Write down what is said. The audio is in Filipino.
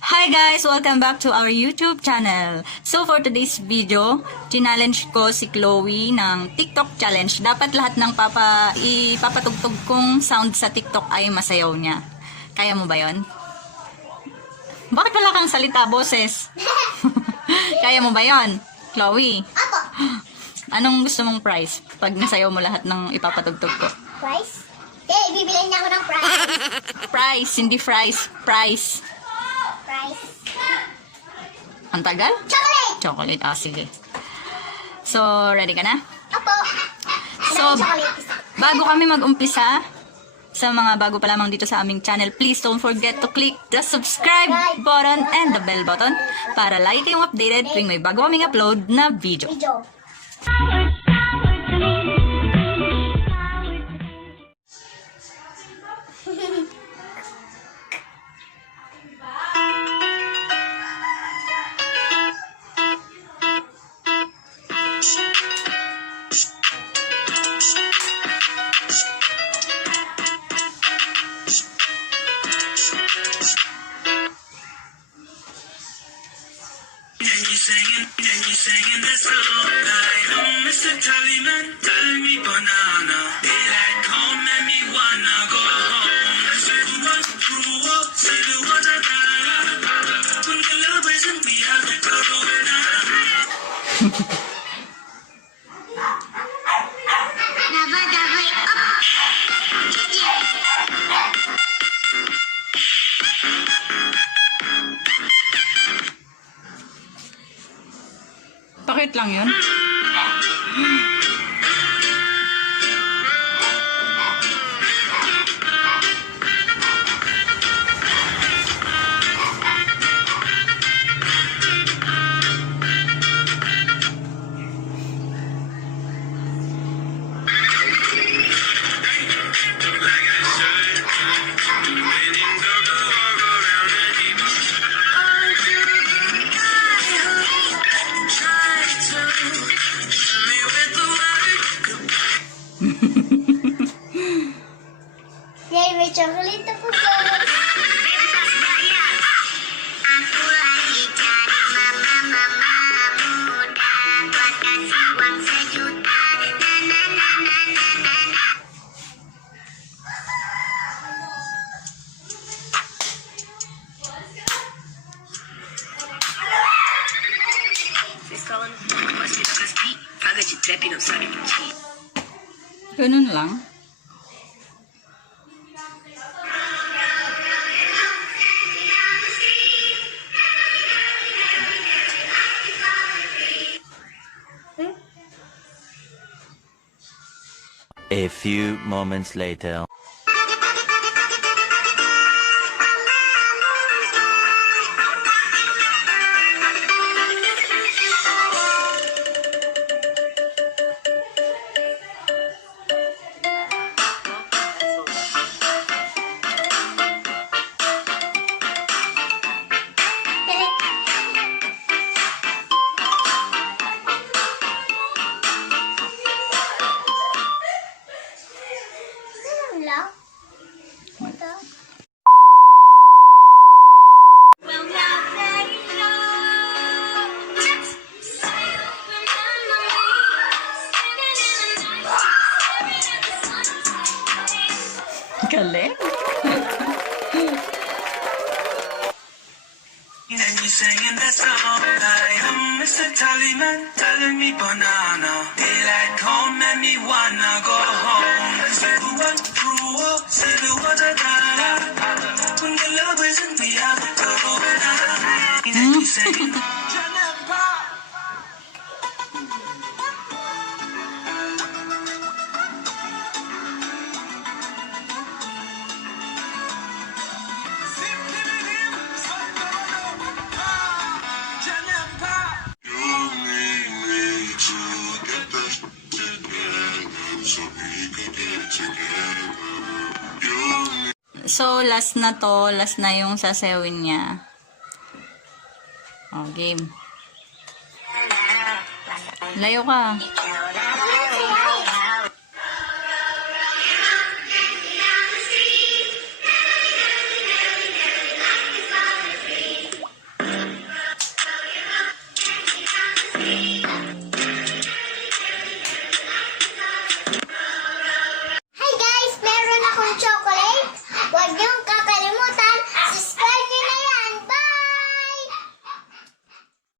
Hi guys! Welcome back to our YouTube channel. So for today's video, challenge ko si Chloe ng TikTok challenge. Dapat lahat ng ipapatugtog kong sound sa TikTok ay masayaw niya. Kaya mo ba yon? Bakit wala kang salita, boses? Kaya mo ba yon, Chloe? Apo. Anong gusto mong prize pag nasayaw mo lahat ng ipapatugtog ko? Price? Ibibili niya ako ng price. Prize, hindi fries. Prize. Price. Ang tagal? Chocolate! Chocolate. Ah, sige. So, ready ka na? Apo. So, Chocolate. bago kami mag-umpisa, sa mga bago pa lamang dito sa aming channel, please don't forget to click the subscribe button and the bell button para lagi kayong updated tuwing may bago kaming upload na video. Video. And you singing this song like, Mr. Tallyman, tell me banana. Daylight come and me wanna go home. I said, what grew up, say the water down. When the love isn't, we have to go now. Dabay up. Bakit lang yun? Yay, may chocolate ako po. Ako lagi cari mama muda buat kasih uang sejuta. Na. Vocês falam, mas me toca assim, paga de trap e não sabe mentir. Ganun lang. A few moments later. Hello? Ito. Galing. And you singing that song like, Mr. Tallyman, telling me banana. Daylight come and me wanna go home. I said, what grew up, say the water down. When the love isn't, we have to go now. And you singing, So, last na to. Last na yung sasayawin niya. Oh, game. Layo ka.